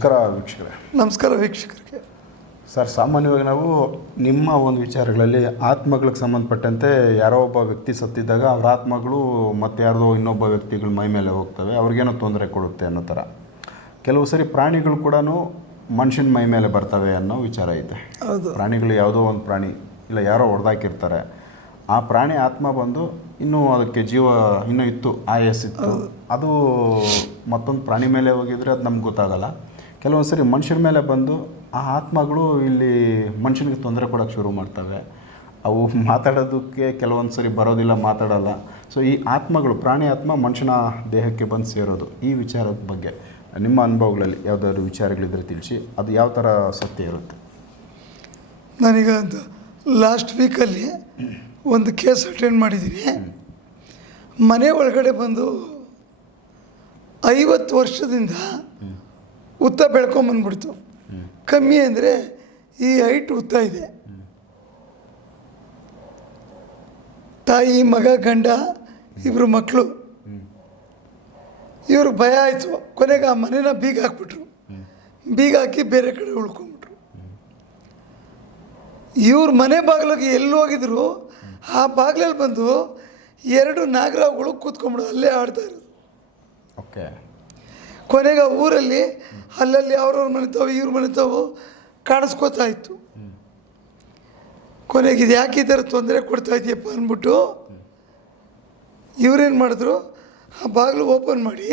ನಮಸ್ಕಾರ ವೀಕ್ಷಕರೇ. ನಮಸ್ಕಾರ ವೀಕ್ಷಕರಿಗೆ. ಸರ್ ಸಾಮಾನ್ಯವಾಗಿ ನಾವು ನಿಮ್ಮ ಒಂದು ವಿಚಾರಗಳಲ್ಲಿ ಆತ್ಮಗಳಿಗೆ ಸಂಬಂಧಪಟ್ಟಂತೆ ಯಾರೋ ಒಬ್ಬ ವ್ಯಕ್ತಿ ಸತ್ತಿದ್ದಾಗ ಅವ್ರ ಆತ್ಮಗಳು ಮತ್ತು ಯಾರ್ದೋ ಇನ್ನೊಬ್ಬ ವ್ಯಕ್ತಿಗಳ ಮೈ ಮೇಲೆ ಹೋಗ್ತವೆ ಅವ್ರಿಗೇನೋ ತೊಂದರೆ ಕೊಡುತ್ತೆ ಅನ್ನೋ ಥರ. ಕೆಲವು ಸರಿ ಪ್ರಾಣಿಗಳು ಕೂಡ ಮನುಷ್ಯನ ಮೈ ಮೇಲೆ ಬರ್ತವೆ ಅನ್ನೋ ವಿಚಾರ ಐತೆ ಹೌದು. ಪ್ರಾಣಿಗಳು ಯಾವುದೋ ಒಂದು ಪ್ರಾಣಿ ಇಲ್ಲ ಯಾರೋ ಹೊಡೆದಾಕಿರ್ತಾರೆ. ಆ ಪ್ರಾಣಿ ಆತ್ಮ ಬಂದು ಇನ್ನೂ ಅದಕ್ಕೆ ಜೀವ ಇನ್ನೂ ಇತ್ತು ಆಯಸ್ಸಿತ್ತು. ಅದು ಮತ್ತೊಂದು ಪ್ರಾಣಿ ಮೇಲೆ ಹೋಗಿದ್ರೆ ಅದು ನಮ್ಗೆ ಗೊತ್ತಾಗಲ್ಲ. ಕೆಲವೊಂದು ಸರಿ ಮನುಷ್ಯರ ಮೇಲೆ ಬಂದು ಆ ಆತ್ಮಗಳು ಇಲ್ಲಿ ಮನುಷ್ಯನಿಗೆ ತೊಂದರೆ ಕೊಡೋಕ್ಕೆ ಶುರು ಮಾಡ್ತವೆ. ಅವು ಮಾತಾಡೋದಕ್ಕೆ ಕೆಲವೊಂದು ಸರಿ ಬರೋದಿಲ್ಲ ಮಾತಾಡಲ್ಲ. ಸೊ ಈ ಆತ್ಮಗಳು ಪ್ರಾಣಿ ಆತ್ಮ ಮನುಷ್ಯನ ದೇಹಕ್ಕೆ ಬಂದು ಸೇರೋದು. ಈ ವಿಚಾರದ ಬಗ್ಗೆ ನಿಮ್ಮ ಅನುಭವಗಳಲ್ಲಿ ಯಾವುದಾದ್ರು ವಿಚಾರಗಳಿದ್ರೆ ತಿಳಿಸಿ. ಅದು ಯಾವ ಥರ ಸತ್ಯ ಇರುತ್ತೆ? ನಾನೀಗ ಲಾಸ್ಟ್ ವೀಕಲ್ಲಿ ಒಂದು ಕೇಸ್ ಅಟೆಂಡ್ ಮಾಡಿದ್ದೀನಿ. ಮನೆ ಒಳಗಡೆ ಬಂದು ಐವತ್ತು ವರ್ಷದಿಂದ ಉತ್ತ ಬೆಳ್ಕೊಂಬಂದ್ಬಿಡ್ತು ಕಮ್ಮಿ ಅಂದರೆ ಈ ಹೈಟ್ ಉತ್ತ ಇದೆ. ತಾಯಿ, ಮಗ, ಗಂಡ ಇಬ್ಬರು ಮಕ್ಕಳು ಇವರು ಭಯ ಆಯಿತು. ಕೊನೆಗೆ ಆ ಮನೇನ ಬೀಗ ಹಾಕ್ಬಿಟ್ರು. ಬೀಗ ಹಾಕಿ ಬೇರೆ ಕಡೆ ಉಳ್ಕೊಂಬಿಟ್ರು ಇವ್ರ ಮನೆ ಬಾಗಿಲಿಗೆ ಎಲ್ಲಿ ಹೋಗಿದ್ರು, ಆ ಬಾಗಿಲಲ್ಲಿ ಬಂದು ಎರಡು ನಾಗರಾವುಗಳು ಕೂತ್ಕೊಂಡ್ಬಿಡು, ಅಲ್ಲೇ ಆಡ್ತಾ ಇರೋದು. ಓಕೆ ಕೊನೆಗೆ ಊರಲ್ಲಿ ಅಲ್ಲಲ್ಲಿ ಅವ್ರವ್ರ ಮನೆ ತಾವು ಇವ್ರ ಮನೆ ತಾವು ಕಾಣಿಸ್ಕೋತಾ ಇತ್ತು. ಕೊನೆಗೆ ಇದು ಯಾಕೆ ಈ ಥರ ತೊಂದರೆ ಕೊಡ್ತಾ ಇದೆಯಪ್ಪ ಅಂದ್ಬಿಟ್ಟು ಇವ್ರೇನು ಮಾಡಿದ್ರು? ಆ ಬಾಗಿಲು ಓಪನ್ ಮಾಡಿ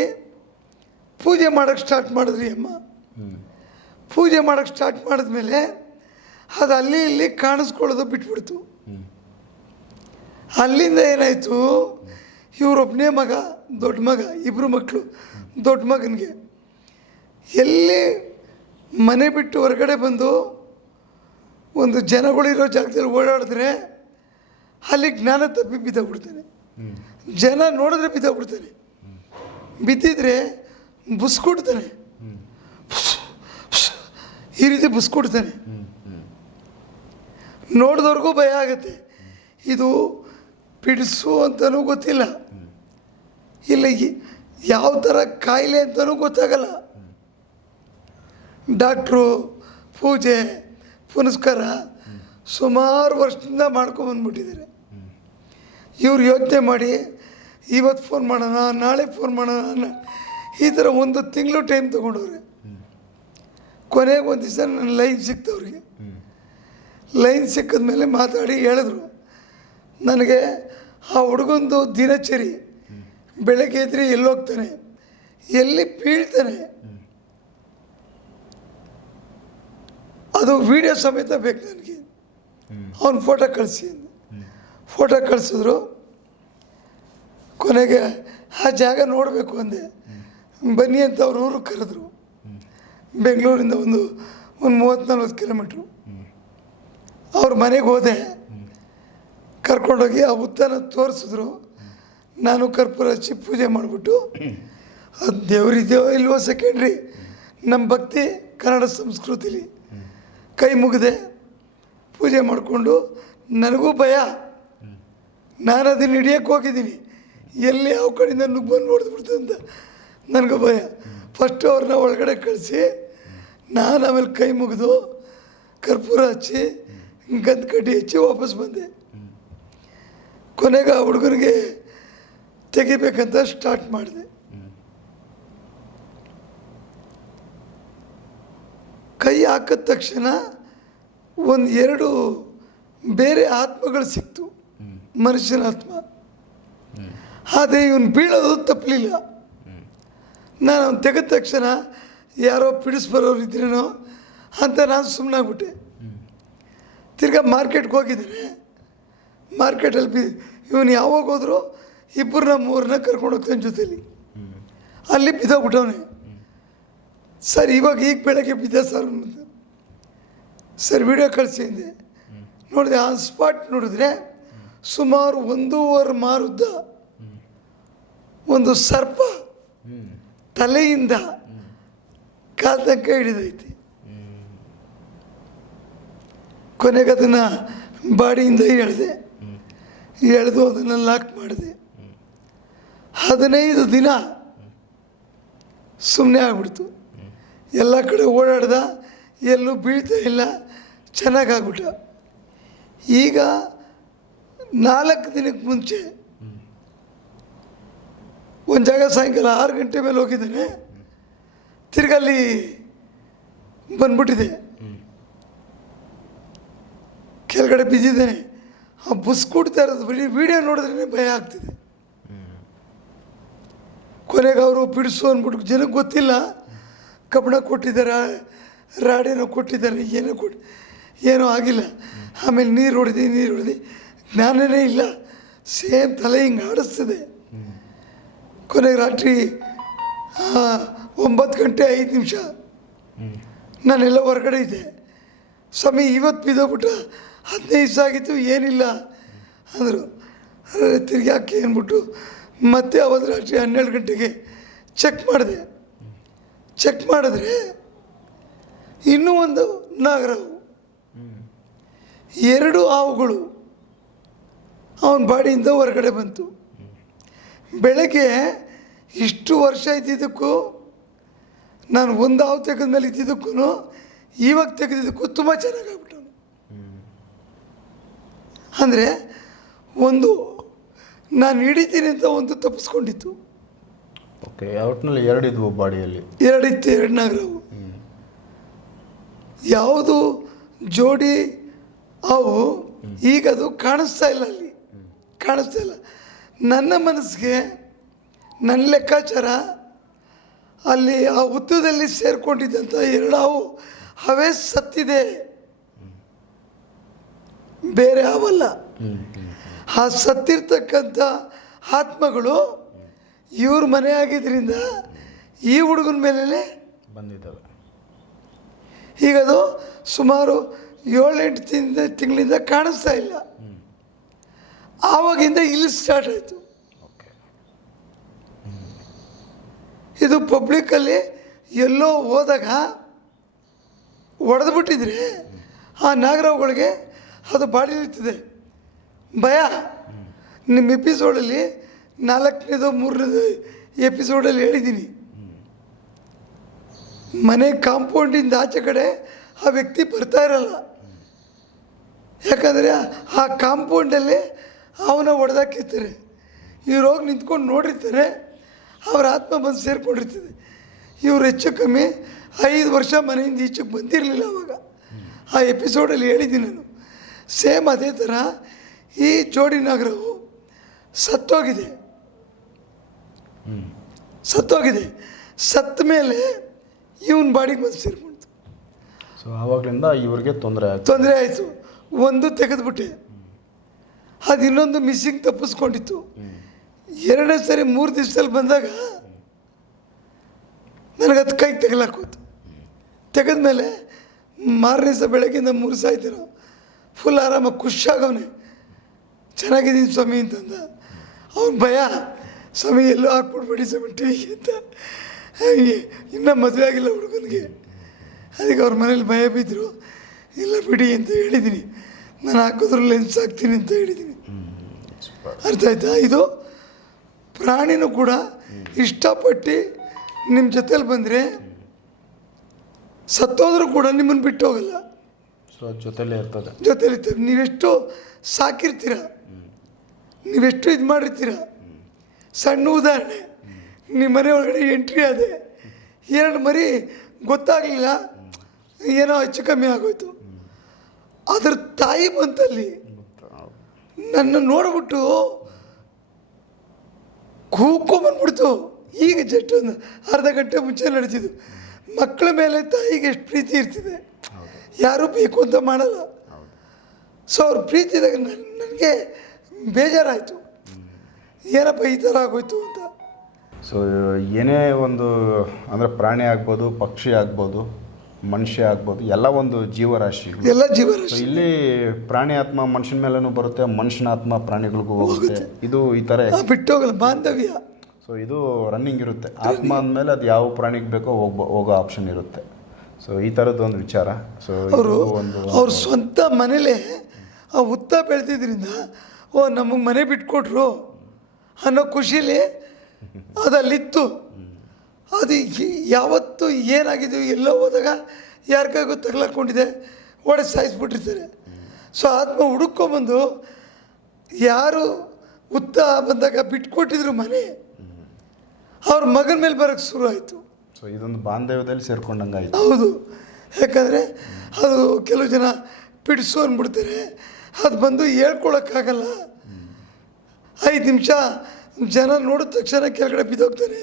ಪೂಜೆ ಮಾಡೋಕ್ಕೆ ಸ್ಟಾರ್ಟ್ ಮಾಡಿದ್ರಿ ಅಮ್ಮ. ಪೂಜೆ ಮಾಡೋಕ್ಕೆ ಸ್ಟಾರ್ಟ್ ಮಾಡಿದ್ಮೇಲೆ ಅದು ಅಲ್ಲಿ ಇಲ್ಲಿ ಕಾಣಿಸ್ಕೊಳ್ಳೋದು ಬಿಟ್ಬಿಡ್ತು. ಅಲ್ಲಿಂದ ಏನಾಯಿತು? ಇವರೊಬ್ಬನೇ ಮಗ, ದೊಡ್ಡ ಮಗ ಇಬ್ಬರು ಮಕ್ಕಳು ದೊಡ್ಡ ಮಗನಿಗೆ. ಎಲ್ಲಿ ಮನೆ ಬಿಟ್ಟು ಹೊರಗಡೆ ಬಂದು ಒಂದು ಜನಗಳಿರೋ ಜಾಗದಲ್ಲಿ ಓಡಾಡಿದ್ರೆ ಅಲ್ಲಿ ಜ್ಞಾನ ತಪ್ಪಿ ಬಿದ್ದೋಗ್ಬಿಡ್ತಾನೆ. ಜನ ನೋಡಿದ್ರೆ ಬಿದ್ದೋಗ್ಬಿಡ್ತಾನೆ. ಬಿದ್ದಿದ್ರೆ ಬುಸ್ಕೊಡ್ತಾನೆ ಈ ರೀತಿ ಬುಸ್ಕೊಡ್ತಾನೆ ನೋಡಿದವ್ರಿಗೂ ಭಯ ಆಗುತ್ತೆ. ಇದು ಪಿಡಿಸು ಅಂತಲೂ ಗೊತ್ತಿಲ್ಲ. ಇಲ್ಲ ಯಾವ ಥರ ಕಾಯಿಲೆ ಅಂತಲೂ ಗೊತ್ತಾಗಲ್ಲ. ಡಾಕ್ಟ್ರು ಪೂಜೆ ಪುನಸ್ಕಾರ ಸುಮಾರು ವರ್ಷದಿಂದ ಮಾಡ್ಕೊಬಂದ್ಬಿಟ್ಟಿದ್ದಾರೆ ಇವ್ರು ಯೋಚನೆ ಮಾಡಿ ಇವತ್ತು ಫೋನ್ ಮಾಡೋಣ ನಾಳೆ ಫೋನ್ ಮಾಡೋಣ ಈ ಥರ ಒಂದು ತಿಂಗಳು ಟೈಮ್ ತೊಗೊಂಡವ್ರೆ. ಕೊನೆಗೆ ಒಂದು ದಿವಸ ನನ್ನ ಲೈನ್ ಸಿಕ್ತವ್ರಿಗೆ. ಲೈನ್ ಸಿಕ್ಕಿದ್ಮೇಲೆ ಮಾತಾಡಿ ಹೇಳಿದ್ರು. ನನಗೆ ಆ ಹುಡುಗಂದು ದಿನಚರಿ, ಬೆಳಗ್ಗೆ ಎದ್ರೆ ಎಲ್ಲೋಗ್ತಾನೆ, ಎಲ್ಲಿ ಬೀಳ್ತಾನೆ, ಅದು ವಿಡಿಯೋ ಸಮೇತ ಬೇಕು ನನಗೆ. ಅವನು ಫೋಟೋ ಕಳಿಸಿ ಫೋಟೋ ಕಳಿಸಿದ್ರು. ಕೊನೆಗೆ ಆ ಜಾಗ ನೋಡಬೇಕು ಅಂದೆ. ಬನ್ನಿ ಅಂತ ಅವ್ರ ಊರು ಕರೆದ್ರು. ಬೆಂಗಳೂರಿಂದ ಒಂದು ಒಂದು ಮೂವತ್ತು ನಲ್ವತ್ತು ಕಿಲೋಮೀಟ್ರು ಅವ್ರ ಮನೆಗೆ ಹೋದೆ. ಕರ್ಕೊಂಡೋಗಿ ಆ ಹುತ್ತನ ತೋರಿಸಿದ್ರು. ನಾನು ಕರ್ಪೂರ ಹಚ್ಚಿ ಪೂಜೆ ಮಾಡಿಬಿಟ್ಟು, ಅದು ದೇವರಿದೆಯೋ ಇಲ್ವೋ ಸೆಕೆಂಡ್ರಿ ನಮ್ಮ ಭಕ್ತಿ ಕನ್ನಡ ಸಂಸ್ಕೃತಿಲಿ. ಕೈ ಮುಗಿದೆ ಪೂಜೆ ಮಾಡಿಕೊಂಡು, ನನಗೂ ಭಯ. ನಾನು ಅದನ್ನು ಹಿಡಿಯೋಕ್ಕೆ ಹೋಗಿದ್ದೀನಿ ಎಲ್ಲಿ ಯಾವ ಕಡೆಯಿಂದ ನುಗ್ಗು ಬಂದು ಅಂತ ನನಗೂ ಭಯ. ಫಸ್ಟು ಅವ್ರನ್ನ ಒಳಗಡೆ ಕಳಿಸಿ, ನಾನು ಆಮೇಲೆ ಕೈ ಮುಗಿದು ಕರ್ಪೂರ ಹಚ್ಚಿ ಗಂಧ ಕಡ್ಡಿ ಹಚ್ಚಿ ವಾಪಸ್ ಬಂದೆ. ಕೊನೆಗೆ ಆ ಹುಡುಗನಿಗೆ ತೆಗಿಬೇಕಂತ ಸ್ಟಾರ್ಟ್ ಮಾಡಿದೆ. ಕೈ ಹಾಕಿದ ತಕ್ಷಣ ಒಂದು ಎರಡು ಬೇರೆ ಆತ್ಮಗಳು ಸಿಕ್ತು. ಮನುಷ್ಯನ ಆತ್ಮ. ಆದರೆ ಇವನು ಬೀಳೋದು ತಪ್ಪಲಿಲ್ಲ. ನಾನು ಅವ್ನು ತೆಗೆದ ತಕ್ಷಣ ಯಾರೋ ಬರೋರು ಇದ್ರೇನೋ ಅಂತ ನಾನು ಸುಮ್ಮನಾಗ್ಬಿಟ್ಟೆ ತಿರ್ಗಾ ಮಾರ್ಕೆಟ್ಗೆ ಹೋಗಿದ್ದೇನೆ ಮಾರ್ಕೆಟಲ್ಲಿ ಬಿ ಇವನು ಯಾವಾಗ ಹೋದ್ರು ಇಬ್ಬರನ್ನ ಮೂರನ್ನ ಕರ್ಕೊಂಡು ಹೋಗ್ತಾನೆ ಜೊತೆಲಿ. ಅಲ್ಲಿ ಬಿದ್ದೋಗ್ಬಿಟ್ಟವನೆ. ಸರ್, ಇವಾಗ ಈಗ ಬೆಳಗ್ಗೆ ಬಿದ್ದ ಸರ್ ಸರ್ ವಿಡಿಯೋ ಕಳಿಸಿ ಅಂದೆ. ನೋಡಿದೆ ಆನ್ ಸ್ಪಾಟ್ ನೋಡಿದ್ರೆ ಸುಮಾರು ಒಂದೂವರೆ ಮಾರುದ್ದ ಒಂದು ಸರ್ಪ ತಲೆಯಿಂದ ಕಾಲ್ ತನಕ ಹಿಡಿದೈತಿ. ಕೊನೆಗೆ ಅದನ್ನು ಬಾಡಿಯಿಂದ ಎಳೆದೆ ಎಳೆದು ಅದನ್ನು ಲಾಕ್ ಮಾಡಿದೆ. ಹದಿನೈದು ದಿನ ಸುಮ್ಮನೆ ಆಗ್ಬಿಡ್ತು. ಎಲ್ಲ ಕಡೆ ಓಡಾಡ್ದ ಎಲ್ಲೂ ಬೀಳ್ತಾ ಇಲ್ಲ ಚೆನ್ನಾಗಾಗ್ಬಿಟ್ಟ. ಈಗ ನಾಲ್ಕು ದಿನಕ್ಕೆ ಮುಂಚೆ ಒಂದು ಜಾಗ ಸಾಯಂಕಾಲ ಆರು ಗಂಟೆ ಮೇಲೆ ಹೋಗಿದ್ದೇನೆ. ತಿರ್ಗಲ್ಲಿ ಬಂದ್ಬಿಟ್ಟಿದೆ. ಕೆಳಗಡೆ ಬಿದ್ದಿದ್ದಾನೆ. ಆ ಬುಸ್ ಕೊಡ್ತಾ ಇರೋದು ಬರೀ ವಿಡಿಯೋ ನೋಡಿದ್ರೇ ಭಯ ಆಗ್ತಿದೆ. ಕೊನೆಗೆ ಅವರು ಬಿಡಿಸು ಅಂದ್ಬಿಟ್ಟು ಜನಕ್ಕೆ ಗೊತ್ತಿಲ್ಲ. ಕಬ್ಬಣ ಕೊಟ್ಟಿದ್ದಾರೆ ರಾಡೇನೋ ಕೊಟ್ಟಿದ್ದಾರೆ ಏನೋ ಕೊಟ್ಟು ಏನೂ ಆಗಿಲ್ಲ. ಆಮೇಲೆ ನೀರು ಹೊಡೆದು ನೀರು ಹೊಡೆದು ಜ್ಞಾನನೇ ಇಲ್ಲ. ಸೇಮ್ ತಲೆ ಹಿಂಗೆ ಆಡಿಸ್ತಿದೆ. ಕೊನೆಗೆ ರಾತ್ರಿ ಒಂಬತ್ತು ಗಂಟೆ ಐದು ನಿಮಿಷ. ನಾನೆಲ್ಲ ಹೊರಗಡೆ ಇದ್ದೆ. ಸ್ವಾಮಿ ಇವತ್ತು ಬಿದ್ದೋಗ್ಬಿಟ್ಟ ಹದಿನೈದು ದಿವಸ ಆಗಿತ್ತು, ಏನಿಲ್ಲ. ಅಂದರು ತಿರುಗಿ ಹಾಕಿ ಅಂದ್ಬಿಟ್ಟು ಮತ್ತೆ ಅವತ್ತು ರಾತ್ರಿ ಹನ್ನೆರಡು ಗಂಟೆಗೆ ಚೆಕ್ ಮಾಡಿದೆ. ಚೆಕ್ ಮಾಡಿದ್ರೆ ಇನ್ನೂ ಒಂದು ನಾಗರಾವು. ಎರಡು ಹಾವುಗಳು ಅವನ ಬಾಡಿಯಿಂದ ಹೊರಗಡೆ ಬಂತು. ಬೆಳಗ್ಗೆ ಇಷ್ಟು ವರ್ಷ ಇದ್ದಿದ್ದಕ್ಕೂ, ನಾನು ಒಂದು ಹಾವು ತೆಗೆದ್ಮೇಲೆ ಇದ್ದಿದ್ದಕ್ಕೂ ಇವಾಗ ತೆಗೆದಿದ್ದಕ್ಕೂ ತುಂಬ ಚೆನ್ನಾಗಾಗ್ಬಿಟ್ಟು ಅಂದರೆ ಒಂದು ನಾನು ಹಿಡಿತೀನಿ ಅಂತ ಒಂದು ತಪ್ಪಿಸ್ಕೊಂಡಿತ್ತು. ಓಕೆ ಒಟ್ಟಿನಲ್ಲಿ ಎರಡಿದ್ವು ಬಾಡಿಯಲ್ಲಿ. ಎರಡಿತ್ತು ಎರಡು ನಗರವು ಯಾವುದು ಜೋಡಿ ಅವು ಈಗ ಅದು ಕಾಣಿಸ್ತಾ ಇಲ್ಲ ಅಲ್ಲಿ. ಕಾಣಿಸ್ತಾ ಇಲ್ಲ. ನನ್ನ ಮನಸ್ಸಿಗೆ ನನ್ನ ಲೆಕ್ಕಾಚಾರ ಅಲ್ಲಿ ಆ ಉದ್ದದಲ್ಲಿ ಸೇರಿಕೊಂಡಿದ್ದಂಥ ಎರಡು ಹಾವು ಅವೇ ಸತ್ತಿದೆ. ಬೇರೆ ಹಾವಲ್ಲ ಆ ಸತ್ತಿರ್ತಕ್ಕಂಥ ಆತ್ಮಗಳು ಇವ್ರ ಮನೆ ಆಗಿದ್ದರಿಂದ ಈ ಹುಡುಗನ ಮೇಲೆ ಬಂದಿದ್ದಾವೆ. ಈಗ ಅದು ಸುಮಾರು ಏಳೆಂಟು ತಿಂದ ತಿಂಗಳಿಂದ ಕಾಣಿಸ್ತಾ ಇಲ್ಲ. ಆವಾಗಿಂದ ಇಲ್ಲಿ ಸ್ಟಾರ್ಟ್ ಆಯಿತು. ಇದು ಪಬ್ಲಿಕ್ಕಲ್ಲಿ ಎಲ್ಲೋ ಹೋದಾಗ ಹೊಡೆದ್ಬಿಟ್ಟಿದ್ರೆ ಆ ನಾಗರಾವುಗಳಿಗೆ ಅದು ಬಾಡಿ ಇರ್ತದೆ ಭಯ. ನಿಮ್ಮ ಎಪಿಸೋಡಲ್ಲಿ ನಾಲ್ಕನೇದು ಮೂರನೇದು ಎಪಿಸೋಡಲ್ಲಿ ಹೇಳಿದ್ದೀನಿ. ಮನೆ ಕಾಂಪೌಂಡಿಂದ ಆಚೆ ಕಡೆ ಆ ವ್ಯಕ್ತಿ ಬರ್ತಾ ಇರಲ್ಲ. ಯಾಕಂದರೆ ಆ ಕಾಂಪೌಂಡಲ್ಲಿ ಅವನ ಹೊಡೆದಾಕಿರ್ತಾರೆ. ಇವ್ರು ಹೋಗಿ ನಿಂತ್ಕೊಂಡು ನೋಡಿರ್ತಾರೆ. ಅವ್ರ ಆತ್ಮ ಬಂದು ಸೇರಿಕೊಂಡಿರ್ತದೆ. ಇವ್ರು ಹೆಚ್ಚು ಕಮ್ಮಿ ಐದು ವರ್ಷ ಮನೆಯಿಂದ ಈಚೆಗೆ ಬಂದಿರಲಿಲ್ಲ ಅವಾಗ. ಆ ಎಪಿಸೋಡಲ್ಲಿ ಹೇಳಿದ್ದೀನಿ ನಾನು. ಸೇಮ್ ಅದೇ ಥರ ಈ ಜೋಡಿ ನಗರವು ಸತ್ತೋಗಿದೆ. ಸತ್ತೋಗಿದೆ. ಸತ್ತ ಮೇಲೆ ಇವನ್ ಬಾಡಿಗೆ ಬಂದು ಸೇರ್ಕೊಂತು ಸೊ ಆವಾಗಲಿಂದ ಇವ್ರಿಗೆ ತೊಂದರೆ ಆಯಿತು. ತೊಂದರೆ ಆಯಿತು. ಒಂದು ತೆಗೆದುಬಿಟ್ಟೆ. ಅದು ಇನ್ನೊಂದು ಮಿಸ್ಸಿಂಗ್ ತಪ್ಪಿಸ್ಕೊಂಡಿತ್ತು. ಎರಡನೇ ಸರಿ ಮೂರು ದಿವಸದಲ್ಲಿ ಬಂದಾಗ ನನಗದು ಕೈ ತೆಗಲಾಕೋತು ತೆಗೆದ್ಮೇಲೆ ಮಾರನೇ ದಿವಸ ಬೆಳಗ್ಗೆಯಿಂದ ಮೂರು ಸಾಯ್ತಿರೋ ಫುಲ್ ಆರಾಮಾಗಿ ಖುಷಿಯಾಗವನೆ. ಚೆನ್ನಾಗಿದ್ದೀನಿ ಸ್ವಾಮಿ ಅಂತಂದ. ಅವ್ನ ಭಯ. ಸ್ವಾಮಿ, ಎಲ್ಲೋ ಹಾಕ್ಬಿಡ್ಬೇಡಿ ಸ್ವಾಮಿ ಟಿವಿಗೆ ಅಂತ. ಹಾಗೆ ಇನ್ನೂ ಮದುವೆ ಆಗಿಲ್ಲ ಹುಡುಗನಿಗೆ. ಅದಕ್ಕೆ ಅವ್ರ ಮನೇಲಿ ಭಯ ಬಿದ್ದರು ಇಲ್ಲ ಬಿಡಿ ಅಂತ ಹೇಳಿದ್ದೀನಿ ನಾನು ಹಾಕಿದ್ರು ಲೆನ್ಸ್ ಹಾಕ್ತೀನಿ ಅಂತ ಹೇಳಿದ್ದೀನಿ ಅರ್ಥ ಆಯ್ತಾ? ಇದು ಪ್ರಾಣಿನೂ ಕೂಡ ಇಷ್ಟಪಟ್ಟು ನಿಮ್ಮ ಜೊತೇಲಿ ಬಂದರೆ ಸತ್ತೋದ್ರೂ ಕೂಡ ನಿಮ್ಮನ್ನು ಬಿಟ್ಟು ಹೋಗಲ್ಲ. ಜೊತೆಲೇ ಇರ್ತದೆ. ಜೊತೆಲಿ ನೀವೆಷ್ಟು ಸಾಕಿರ್ತೀರ. ನೀವೆಷ್ಟು ಇದು ಮಾಡಿರ್ತೀರ. ಸಣ್ಣ ಉದಾಹರಣೆ. ನಿಮ್ಮ ಮನೆ ಒಳಗಡೆ ಎಂಟ್ರಿ ಆದೆ. ಎರಡು ಮರಿ ಗೊತ್ತಾಗಲಿಲ್ಲ. ಏನೋ ಹೆಚ್ಚು ಕಮ್ಮಿ ಆಗೋಯ್ತು. ಅದ್ರ ತಾಯಿ ಬಂತಲ್ಲಿ ನನ್ನ ನೋಡ್ಬಿಟ್ಟು ಕೂಕೊಂಬಂದ್ಬಿಡ್ತು ಈಗ ಜಸ್ಟ್ ಒಂದು ಅರ್ಧ ಗಂಟೆ ಮುಂಚೆ ನಡೆಸಿದ್ದು ಮಕ್ಕಳ ಮೇಲೆ ತಾಯಿಗೆ ಎಷ್ಟು ಪ್ರೀತಿ ಇರ್ತಿದೆ. ಯಾರೂ ಬೇಕು ಅಂತ ಮಾಡಲ್ಲ. ಸೊ ಅವ್ರ ಪ್ರೀತಿದಾಗ ನನಗೆ ಬೇಜಾರಾಯಿತು. ಏನಪ್ಪ ಈ ಥರ ಆಗೋಯ್ತು ಅಂತ. ಸೊ ಏನೇ ಒಂದು ಅಂದರೆ ಪ್ರಾಣಿ ಆಗ್ಬೋದು ಪಕ್ಷಿ ಆಗ್ಬೋದು ಮನುಷ್ಯ ಆಗ್ಬೋದು ಎಲ್ಲ ಒಂದು ಜೀವರಾಶಿ ಎಲ್ಲ ಜೀವರಾಶಿ ಇಲ್ಲಿ ಪ್ರಾಣಿ ಆತ್ಮ ಮನುಷ್ಯನ ಮೇಲೂ ಬರುತ್ತೆ ಮನುಷ್ಯನ ಆತ್ಮ ಪ್ರಾಣಿಗಳಿಗೂ ಹೋಗುತ್ತೆ. ಇದು ಈ ಥರ ಬಿಟ್ಟೋಗಲ್ಲ ಬಾಂಧವ್ಯ. ಸೊ ಇದು ರನ್ನಿಂಗ್ ಇರುತ್ತೆ. ಆತ್ಮ ಅಂದಮೇಲೆ ಅದು ಯಾವ ಪ್ರಾಣಿಗೆ ಬೇಕೋ ಹೋಗ್ಬೋ ಹೋಗೋ ಆಪ್ಷನ್ ಇರುತ್ತೆ. ಸೊ ಈ ಥರದ್ದು ಒಂದು ವಿಚಾರ. ಸೊ ಅವರು ಒಂದು ಅವ್ರ ಸ್ವಂತ ಮನೇಲೇ ಆ ಉತ್ತ ಬೆಳೆದಿದ್ದರಿಂದ ಓ ನಮಗೆ ಮನೆ ಬಿಟ್ಕೊಟ್ರು ಅನ್ನೋ ಖುಷಿಲಿ ಅದಲ್ಲಿತ್ತು. ಅದು ಯಾವತ್ತು ಏನಾಗಿದೆಯೋ ಎಲ್ಲೋ ಹೋದಾಗ ಯಾರಿಗಾಗೋ ತಗ್ಲಾಕೊಂಡಿದೆ ಹೊಡೆ ಸಾಯಿಸ್ಬಿಟ್ಟಿರ್ತಾರೆ. ಸೊ ಆತ್ಮ ಹುಡುಕೊಂಬಂದು ಯಾರು ಉತ್ತ ಬಂದಾಗ ಬಿಟ್ಕೊಟ್ಟಿದ್ರು ಮನೆ ಅವ್ರ ಮಗನ ಮೇಲೆ ಬರೋಕ್ಕೆ ಶುರು ಆಯಿತು. ಸೊ ಇದೊಂದು ಬಾಂಧವ್ಯದಲ್ಲಿ ಸೇರ್ಕೊಂಡಂಗೆ ಆಯ್ತು ಹೌದು. ಯಾಕಂದರೆ ಅದು ಕೆಲವು ಜನ ಪಿಡಿಸು ಅಂದ್ಬಿಡ್ತಾರೆ. ಅದು ಬಂದು ಹೇಳ್ಕೊಳಕ್ಕಾಗಲ್ಲ. ಐದು ನಿಮಿಷ ಜನ ನೋಡಿದ ತಕ್ಷಣ ಕೆಳಗಡೆ ಬಿದ್ದೋಗ್ತಾರೆ.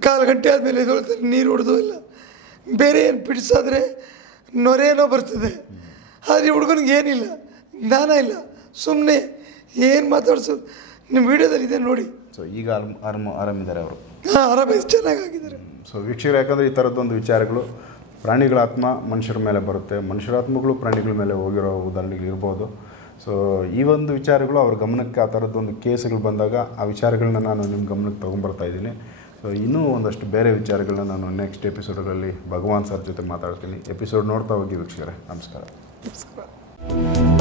ಕಾಲು ಗಂಟೆ ಆದಮೇಲೆ ಇದೊಳ್ತಾರೆ ನೀರು ಹೊಡೆದು ಇಲ್ಲ. ಬೇರೆ ಏನು ಪಿಡಿಸಾದರೆ ನೊರೇನೋ ಬರ್ತದೆ. ಆದರೆ ಹುಡುಗನಿಗೆ ಏನಿಲ್ಲ. ಜ್ಞಾನ ಇಲ್ಲ. ಸುಮ್ಮನೆ ಏನು ಮಾತಾಡ್ಸೋದು. ನಿಮ್ಮ ವಿಡಿಯೋದಲ್ಲಿ ಇದೆ ನೋಡಿ. ಸೊ ಈಗ ಆರಾಮ್ ಆರಾಮ್ ಆರಾಮಿದ್ದಾರೆ ಅವರು. ಹಾಂ ಚೆನ್ನಾಗಿ ಚೆನ್ನಾಗಾಗಿದ್ದಾರೆ ಸೊ ವೀಕ್ಷಕರು, ಯಾಕಂದರೆ ಈ ಥರದ್ದೊಂದು ವಿಚಾರಗಳು ಪ್ರಾಣಿಗಳ ಆತ್ಮ ಮನುಷ್ಯರ ಮೇಲೆ ಬರುತ್ತೆ. ಮನುಷ್ಯರ ಆತ್ಮಗಳು ಪ್ರಾಣಿಗಳ ಮೇಲೆ ಹೋಗಿರೋ ಉದಾಹರಣೆಗಳು ಇರ್ಬೋದು. ಸೊ ಈ ಒಂದು ವಿಚಾರಗಳು ಅವ್ರ ಗಮನಕ್ಕೆ ಆ ಥರದ್ದೊಂದು ಕೇಸ್ಗಳು ಬಂದಾಗ ಆ ವಿಚಾರಗಳನ್ನ ನಾನು ನಿಮ್ಮ ಗಮನಕ್ಕೆ ತೊಗೊಂಬರ್ತಾ ಇದ್ದೀನಿ. ಸೊ ಇನ್ನೂ ಒಂದಷ್ಟು ಬೇರೆ ವಿಚಾರಗಳನ್ನ ನಾನು ನೆಕ್ಸ್ಟ್ ಎಪಿಸೋಡ್ಗಳಲ್ಲಿ ಭಗವಾನ್ ಸರ್ ಜೊತೆ ಮಾತಾಡ್ತೀನಿ. ಎಪಿಸೋಡ್ ನೋಡ್ತಾ ಹೋಗಿ ವೀಕ್ಷಕರೇ. ನಮಸ್ಕಾರ. ನಮಸ್ಕಾರ.